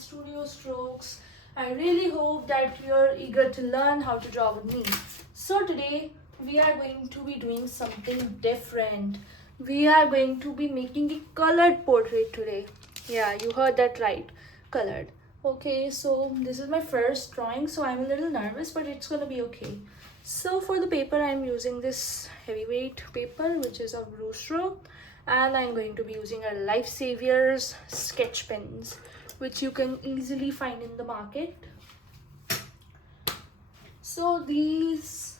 studio strokes. I really hope that you're eager to learn how to draw with me. So today we are going to be doing something different. We are going to be making a colored portrait today. Yeah, you heard that right. Colored. Okay, so this is my first drawing, so I'm a little nervous, but it's gonna be okay. So for the paper, I'm using this heavyweight paper, which is of Brustro, and I'm going to be using a Lifesavers sketch pens, which you can easily find in the market. So these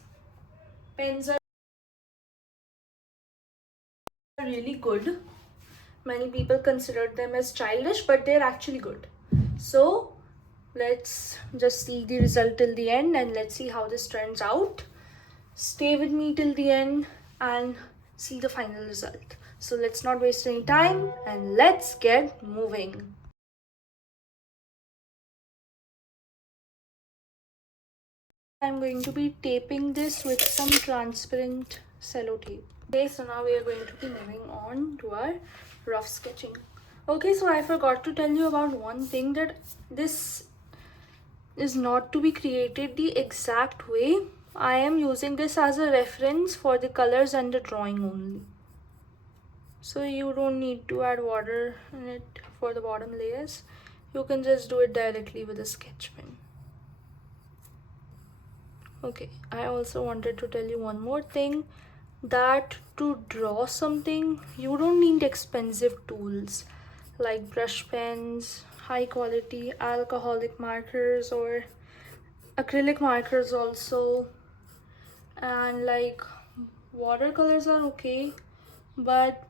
pens are really good. Many people consider them as childish, but they're actually good. So let's just see the result till the end and let's see how this turns out. Stay with me till the end and see the final result. So let's not waste any time and let's get moving. I'm going to be taping this with some transparent cello tape. Okay, so now we are going to be moving on to our rough sketching. Okay, so I forgot to tell you about one thing, that this is not to be created the exact way. I am using this as a reference for the colors and the drawing only. So you don't need to add water in it for the bottom layers. You can just do it directly with a sketch pen. Okay, I also wanted to tell you one more thing, that to draw something you don't need expensive tools like brush pens, high quality alcoholic markers or acrylic markers also, and like watercolors are okay, but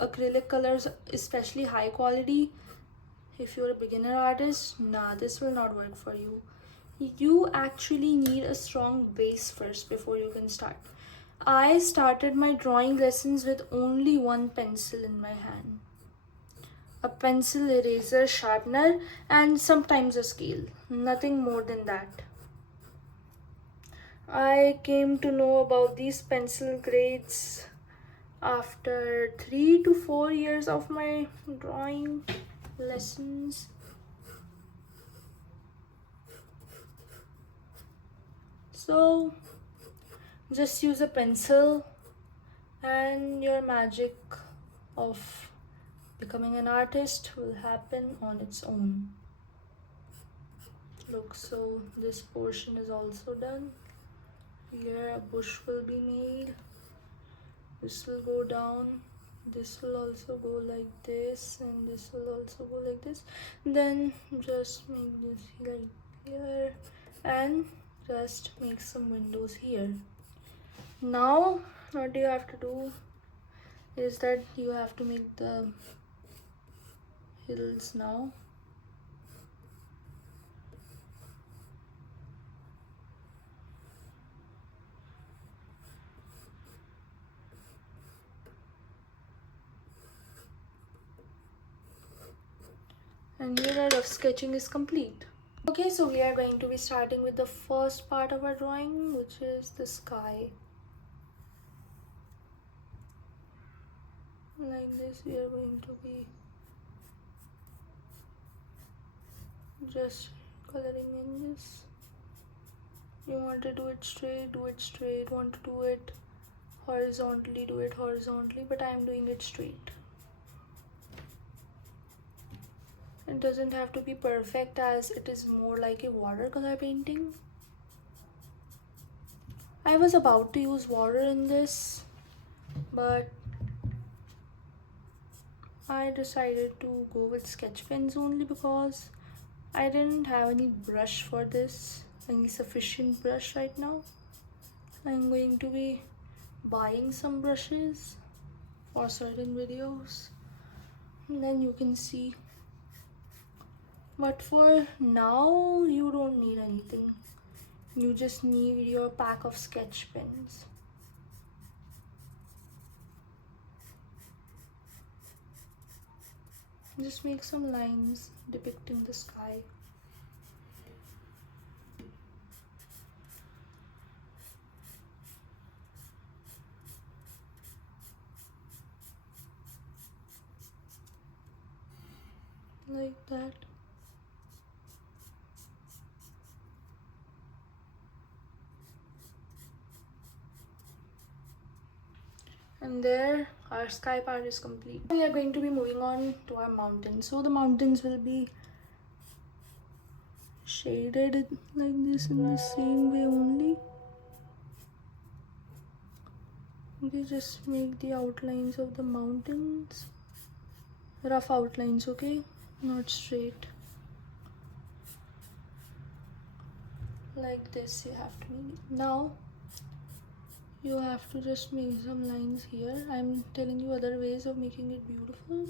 acrylic colors, especially high quality, if you're a beginner artist, nah, this will not work for you. You actually need a strong base first before you can start. I started my drawing lessons with only one pencil in my hand, a pencil, eraser, sharpener, and sometimes a scale. Nothing more than that. I came to know about these pencil grades after 3 to 4 years of my drawing lessons. So just use a pencil and your magic of becoming an artist will happen on its own. Look, so this portion is also done. Here a bush will be made. This will go down. This will also go like this, and this will also go like this. Then just make this like here and just make some windows here. Now what you have to do is that you have to make the hills now. And here our rough sketching is complete. Okay, so we are going to be starting with the first part of our drawing, which is the sky. Like this, we are going to be just coloring in this. You want to do it straight, do it straight. Want to do it horizontally, do it horizontally, but I am doing it straight. It doesn't have to be perfect, as it is more like a watercolor painting. I was about to use water in this, but I decided to go with sketch pens only because I didn't have any brush for this, any sufficient brush right now. I'm going to be buying some brushes for certain videos, and then you can see. But for now, you don't need anything. You just need your pack of sketch pens. Just make some lines depicting the sky. Like that. And there our sky part is complete. We are going to be moving on to our mountains. So the mountains will be shaded like this in the same way only. Okay, just make the outlines of the mountains, rough outlines, okay, not straight. Like this you have to make it. Now you have to just make some lines here. I'm telling you other ways of making it beautiful.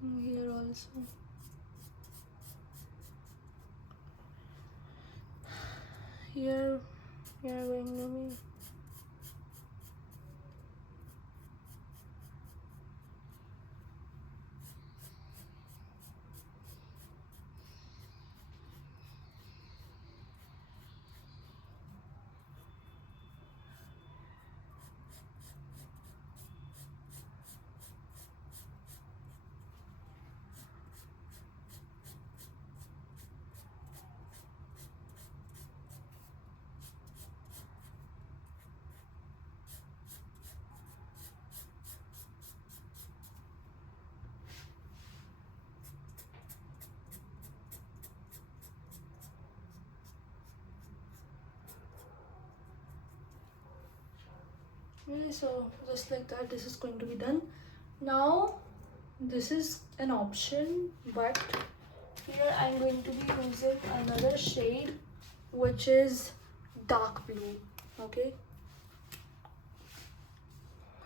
And here also. Here we are going to be okay, so just like that this is going to be done. Now this is an option, but here I'm going to be using another shade which is dark blue. Okay,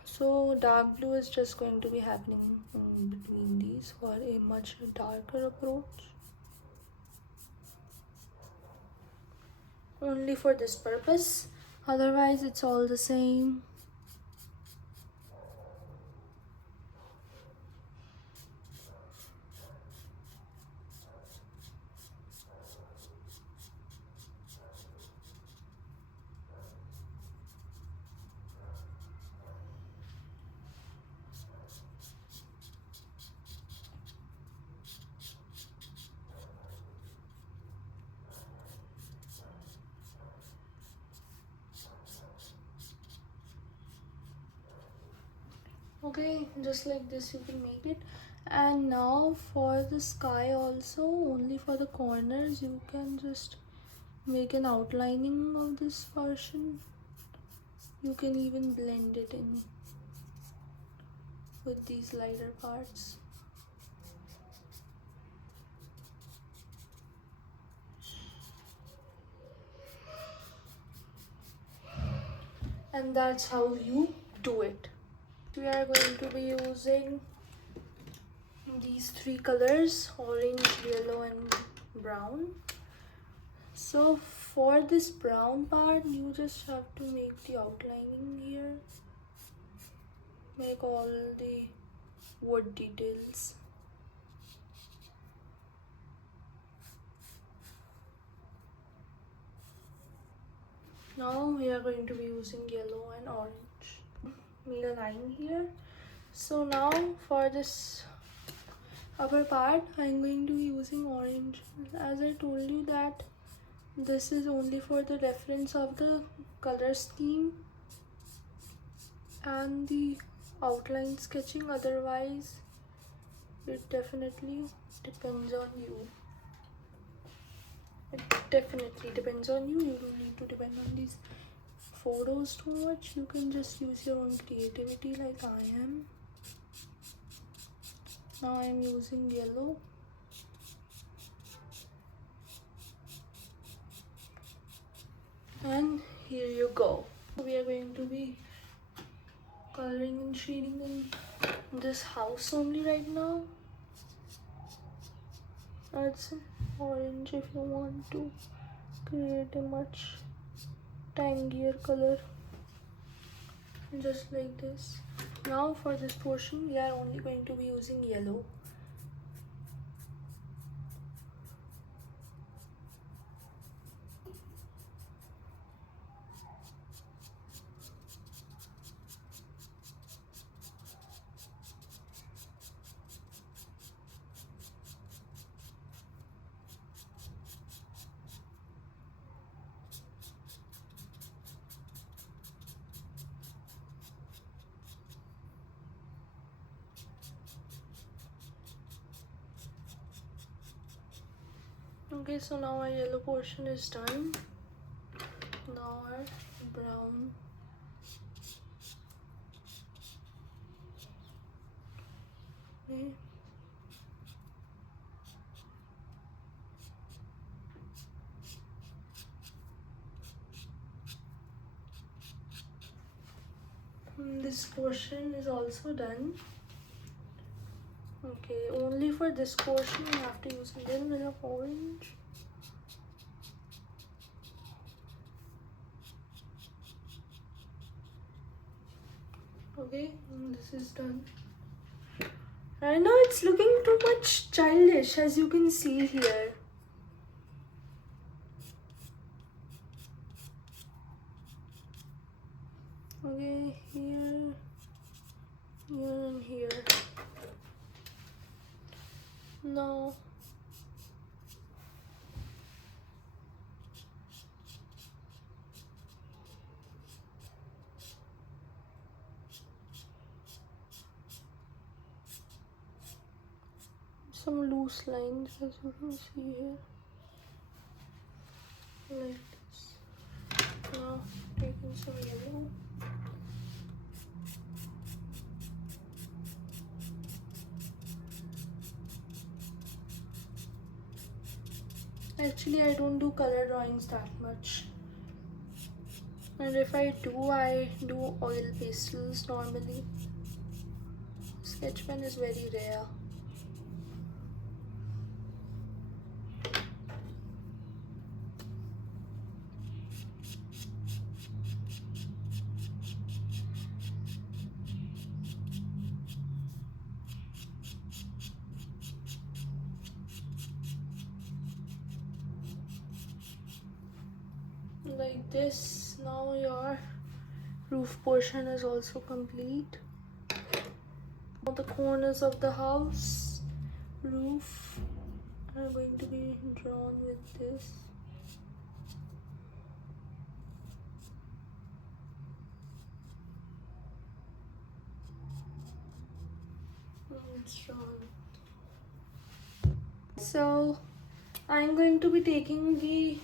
so dark blue is just going to be happening in between these for a much darker approach, only for this purpose, otherwise it's all the same. Okay, just like this you can make it. And now for the sky also, only for the corners you can just make an outlining of this portion. You can even blend it in with these lighter parts. And that's how you do it. We are going to be using these three colors: orange, yellow and brown. So for this brown part you just have to make the outlining here, make all the wood details. Now we are going to be using yellow and orange. Make a line here. So now for this upper part I'm going to be using orange. As I told you that this is only for the reference of the color scheme and the outline sketching, otherwise it definitely depends on you. It definitely depends on you. You don't need to depend on these photos too much. You can just use your own creativity like I am. Now I am using yellow. And here you go. We are going to be coloring and shading in this house only right now. Add some orange if you want to create a much tangier color, just like this. Now for this portion we are only going to be using yellow. Okay, so now our yellow portion is done. Now our brown. Okay. This portion is also done. Okay, only for this portion you have to use a little bit of orange. Okay, this is done. I know it's looking too much childish, as you can see here. Okay, here, and here. Now, some loose lines, as you can see here, like this. Now, taking some yellow. Actually, I don't do color drawings that much, and if I do oil pastels normally. Sketch pen is very rare. Like this. Now your roof portion is also complete. Now the corners of the house, roof are going to be drawn with this. It's drawn. So I'm going to be taking the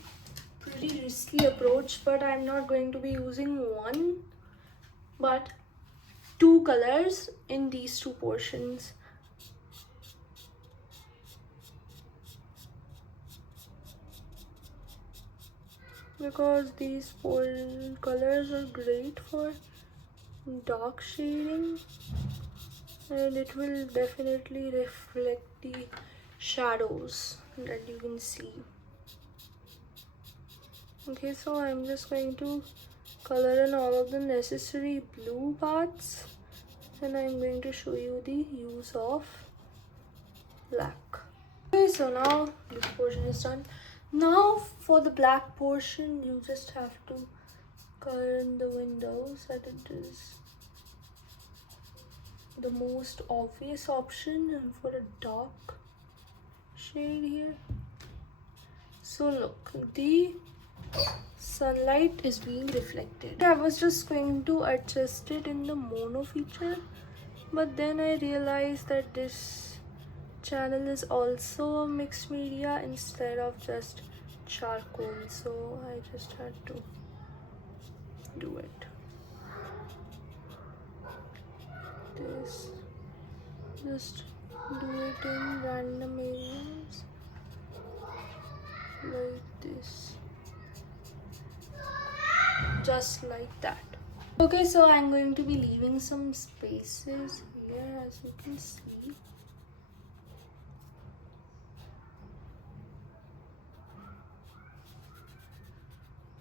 pretty risky approach, but I'm not going to be using one but two colors in these two portions. Because these four colors are great for dark shading, and it will definitely reflect the shadows that you can see. Okay, so I'm just going to color in all of the necessary blue parts, and I'm going to show you the use of black. Okay, so now this portion is done. Now for the black portion, you just have to color in the windows, that it is the most obvious option, and for a dark shade here. So look, the sunlight is being reflected. I was just going to adjust it in the mono feature, but then I realized that this channel is also a mixed media instead of just charcoal, so I just had to do it. This, just do it in random areas like this, just like that. Okay, so I'm going to be leaving some spaces here, as you can see.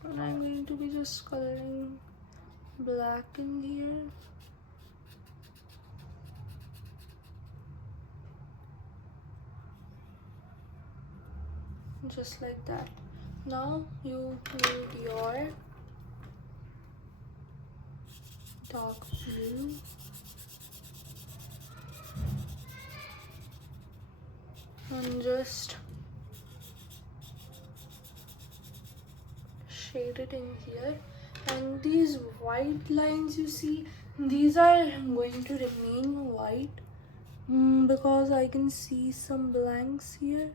And I'm going to be just coloring black in here. Just like that. Now you need your dark blue, and just shade it in here. And these white lines you see, these are going to remain white because I can see some blanks here.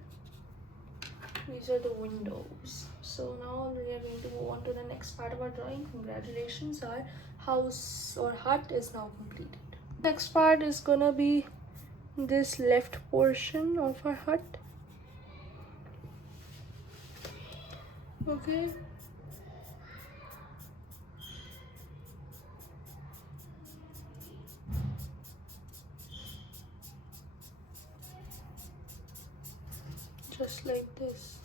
These are the windows. So now we are going to move on to the next part of our drawing. Congratulations, our house or hut is now completed. Next part is gonna be this left portion of our hut. Okay. Just like this.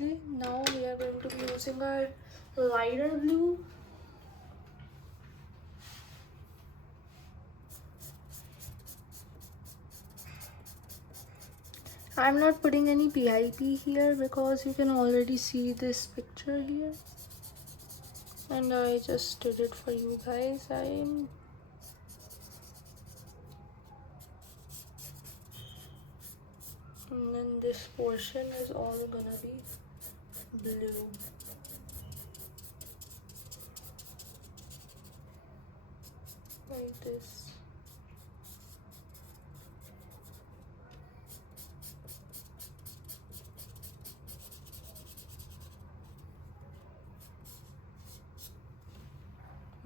Okay, now we are going to be using our lighter blue. I'm not putting any PIP here because you can already see this picture here. And I just did it for you guys. And then this portion is all gonna be blue. Like this.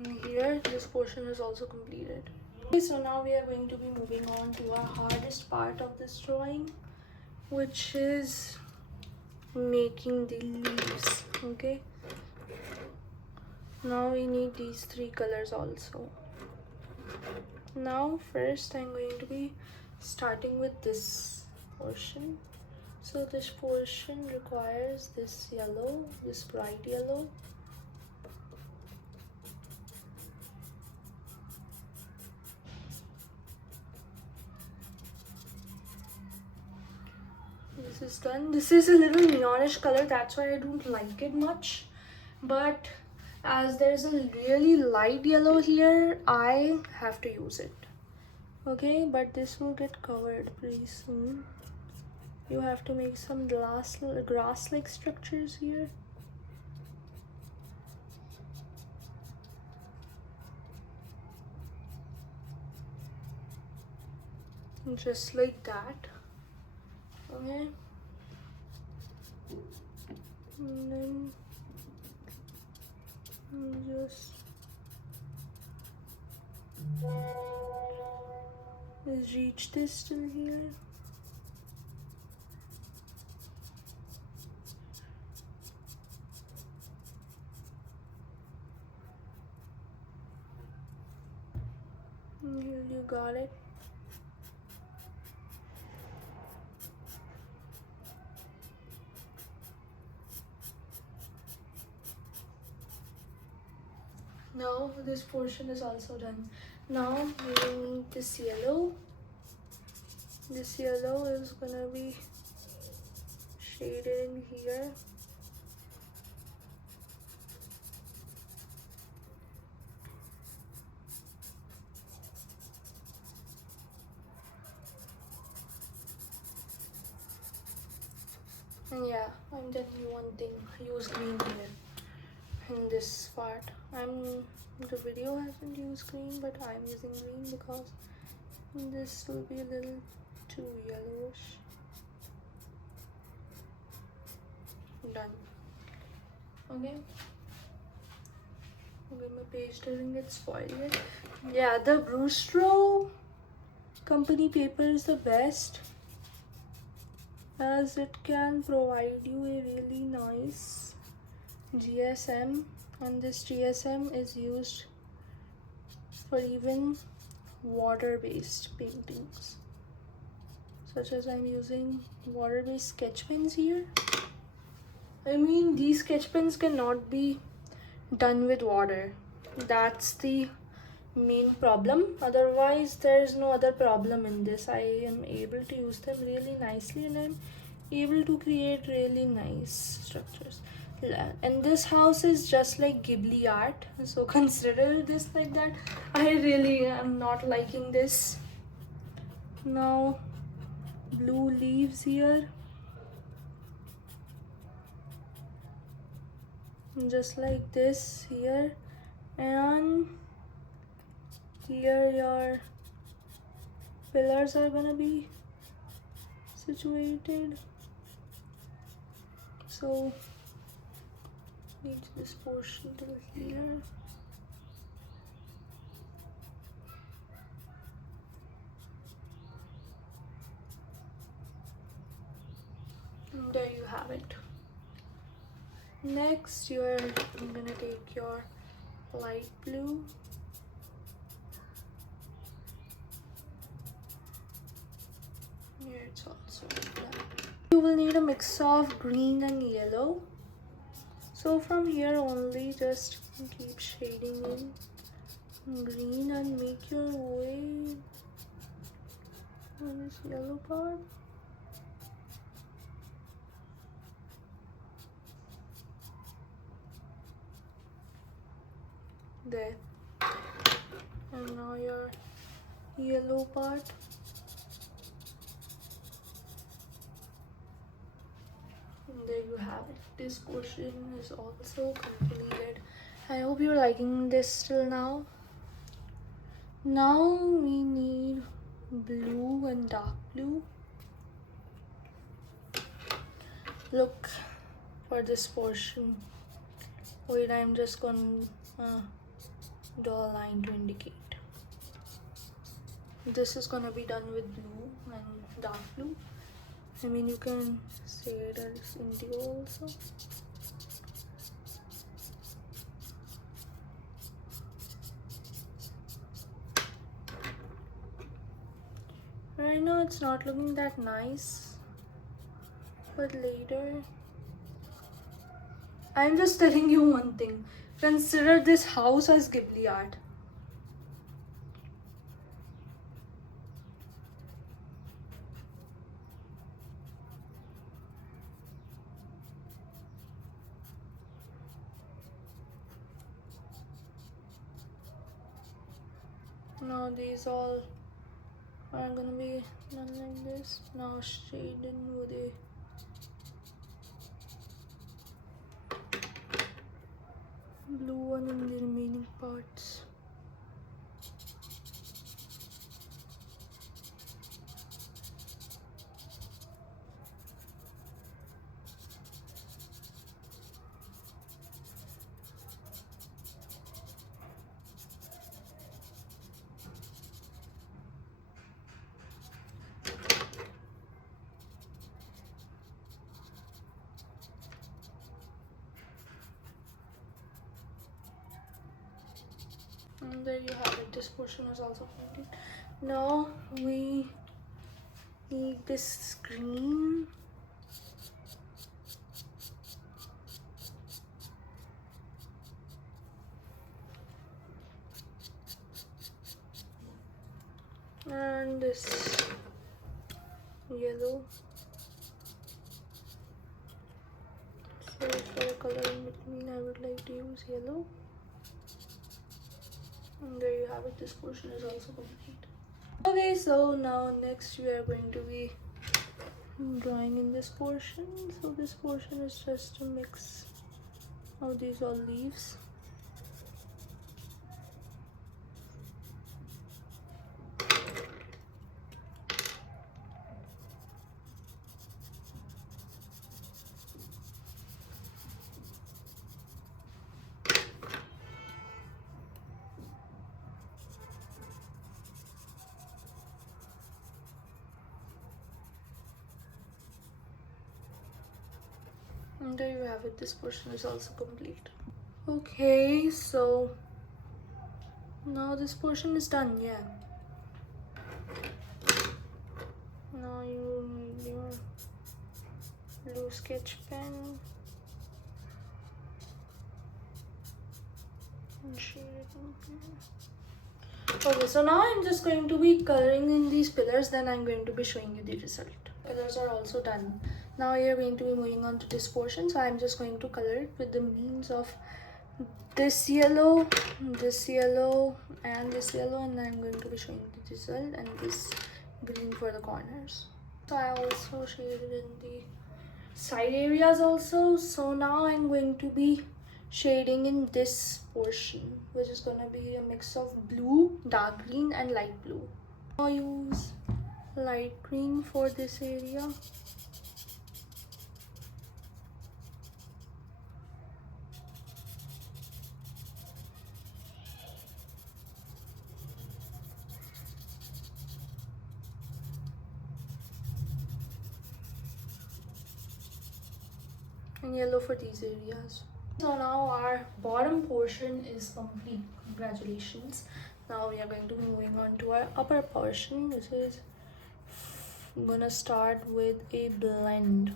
And here this portion is also completed. Okay, so now we are going to be moving on to our hardest part of this drawing, which is making the leaves. Okay, now we need these three colors also. Now first I'm going to be starting with this portion. So this portion requires this yellow, this bright yellow. This is done. This is a little neonish color, that's why I don't like it much. But as there's a really light yellow here, I have to use it. Okay, but this will get covered pretty soon. You have to make some grass-like structures here. Just like that. Okay. And then just reach this till here. And here you got it. Now this portion is also done. Now we need this yellow. This yellow is gonna be shaded in here. And yeah, I'm telling you one thing, use green here in this part. The video hasn't used green, but I'm using green because this will be a little too yellowish. Done. Okay, my page doesn't get spoiled yet. Yeah, the Brustro company paper is the best, as it can provide you a really nice GSM, and this GSM is used for even water-based paintings, such as I'm using water-based sketch pens here. I mean, these sketch pens cannot be done with water. That's the main problem. Otherwise, there's no other problem in this. I am able to use them really nicely, and I'm able to create really nice structures. And this house is just like Ghibli art, so consider this like that. I really am not liking this. Now blue leaves here, just like this here, and here your pillars are gonna be situated. So reach this portion till here. And there you have it. Next, I'm gonna take your light blue. Here it's also black. You will need a mix of green and yellow. So from here only, just keep shading in green and make your way on this yellow part. There. And now your yellow part. And there you have it. This portion is also completed. I hope you're liking this till now. Now we need blue and dark blue. Look for this portion. Wait, I'm just gonna draw a line to indicate. This is gonna be done with blue and dark blue. I mean, you can say it as indigo also. Right now it's not looking that nice, but later, I'm just telling you one thing. Consider this house as Ghibli art. Now these all are gonna be done like this. Now shade in with a blue one in the remaining parts. And there you have it. This portion is also complete. Now we need this green. And this yellow. So for the color in between, I would like to use yellow. And there you have it. This portion is also complete. Okay, so now next we are going to be drawing in this portion. So this portion is just a mix of these all leaves. And there you have it. This portion is also complete. Okay, so now this portion is done. Yeah. Now you need your blue sketch pen and shade it in here. Okay, so now I'm just going to be coloring in these pillars, then I'm going to be showing you the result. Pillars are also done. Now you're going to be moving on to this portion, so I'm just going to color it with the means of this yellow, this yellow, and this yellow, and I'm going to be showing the result, and this green for the corners. I also shaded in the side areas also. So now I'm going to be shading in this portion, which is gonna be a mix of blue, dark green and light blue. I'll use light green for this area. And yellow for these areas. So now our bottom portion is complete. Congratulations. Now we are going to be moving on to our upper portion, which is I'm gonna start with a blend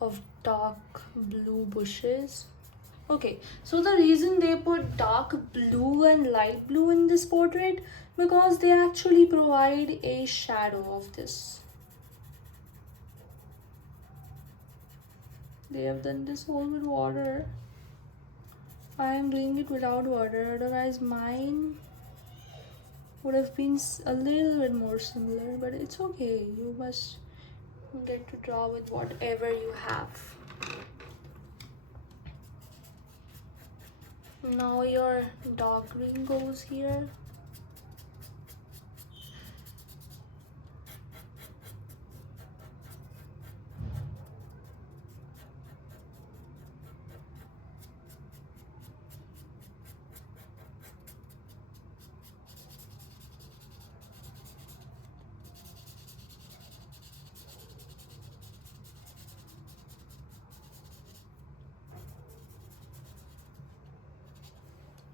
of dark blue bushes. Okay, so the reason they put dark blue and light blue in this portrait, because they actually provide a shadow of this. They have done this all with water. I am doing it without water, otherwise mine would have been a little bit more similar, but it's okay. You must get to draw with whatever you have. Now your dark green goes here.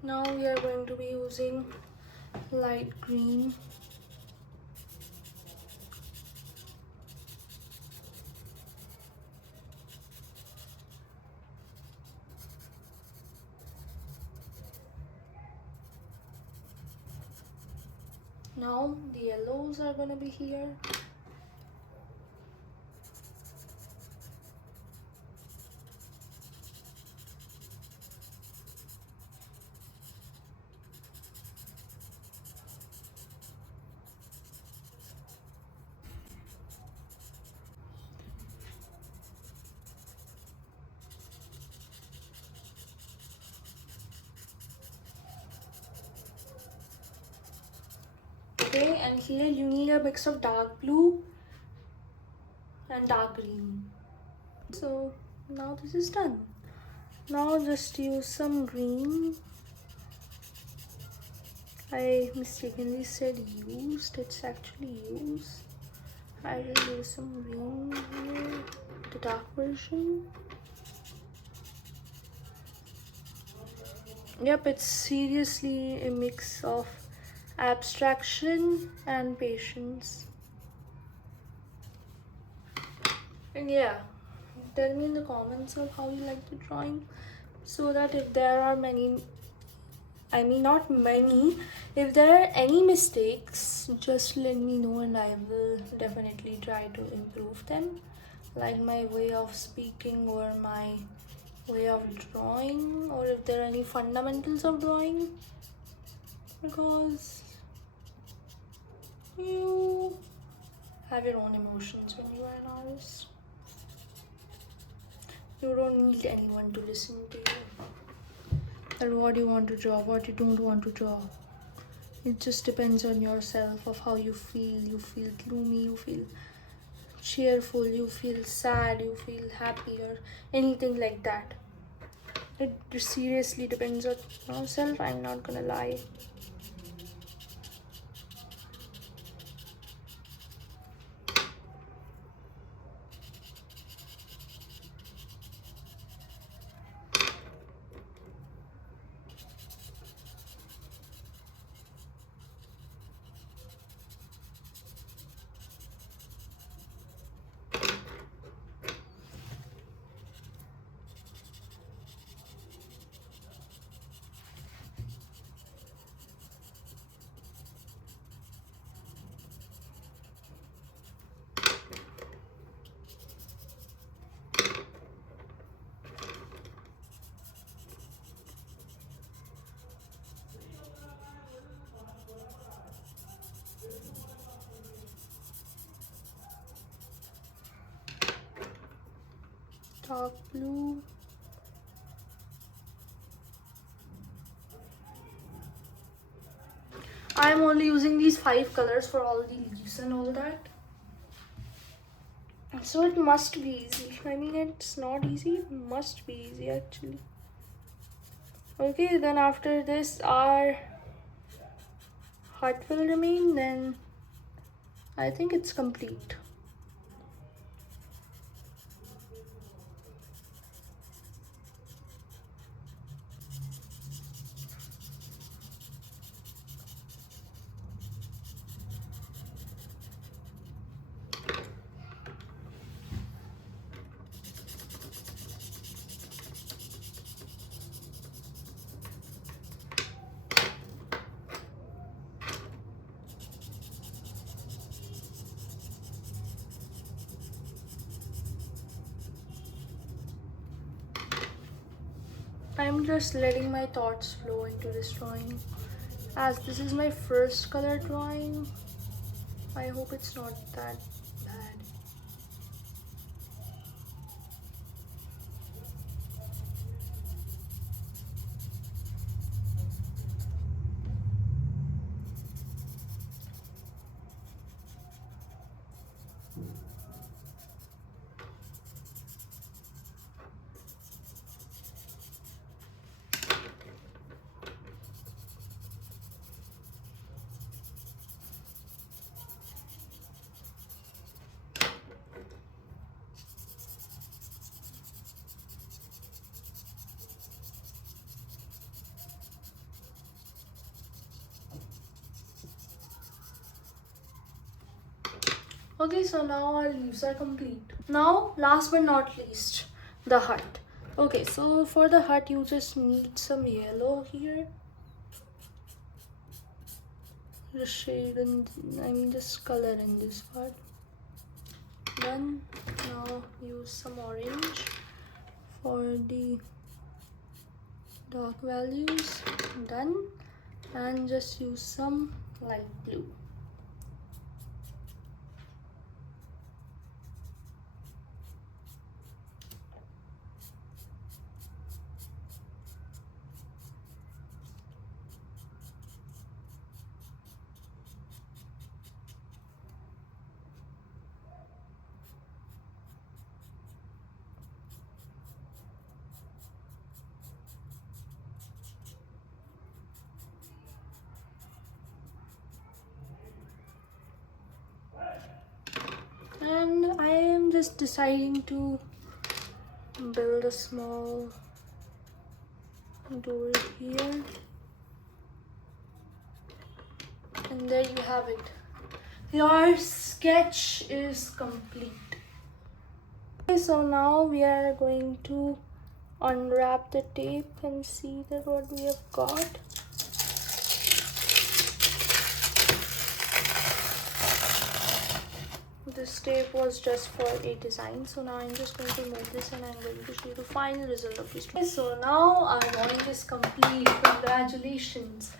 Now we are going to be using light green. Now the yellows are gonna be here. Okay, and here you need a mix of dark blue and dark green. So now this is done. Now just use some green. I mistakenly said used, it's actually use. I will use some green here, the dark version. Yep, it's seriously a mix of abstraction and patience. And yeah, tell me in the comments of how you like the drawing, so that if there are many, I mean not many, if there are any mistakes, just let me know and I will definitely try to improve them, like my way of speaking or my way of drawing, or if there are any fundamentals of drawing, because you have your own emotions when you are an artist. You don't need anyone to listen to you, that what you want to draw, what you don't want to draw. It just depends on yourself, of how you feel. You feel gloomy, you feel cheerful, you feel sad, you feel happy, or anything like that. It seriously depends on yourself, I'm not gonna lie. dark blue. I'm only using these 5 colors for all the leaves and all that. So it must be easy. I mean, it's not easy, it must be easy actually. Okay, then after this our hut will remain, then I think it's complete. I'm just letting my thoughts flow into this drawing. As this is my first color drawing, I hope it's not that bad. Okay, so now our leaves are complete. Now, last but not least, the hut. Okay, so for the hut, you just need some yellow here. Just shade and this color in this part. Then now use some orange for the dark values. Done. And just use some light blue. And I am just deciding to build a small door here, and there you have it. Your sketch is complete. Okay, so now we are going to unwrap the tape and see that what we have got. This tape was just for a design, so now I'm just going to move this and I'm going to show you the final result of this. Okay, so now our drawing is complete. Congratulations.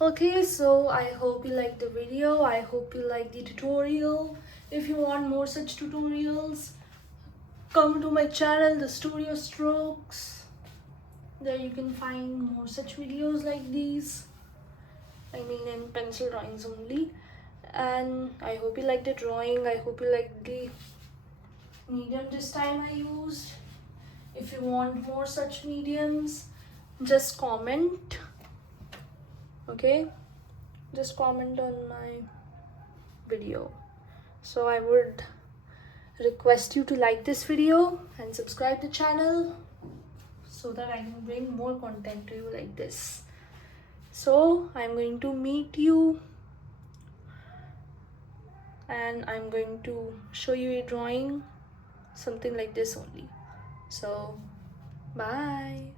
Okay, so I hope you liked the video. I hope you liked the tutorial. If you want more such tutorials, come to my channel, the Studio Strokes. There you can find more such videos like these. I mean, in pencil drawings only. And I hope you liked the drawing. I hope you liked the medium this time I used. If you want more such mediums, just comment. Okay, just comment on my video. So I would request you to like this video and subscribe the channel so that I can bring more content to you like this. So I'm going to meet you and I'm going to show you a drawing something like this only. So bye.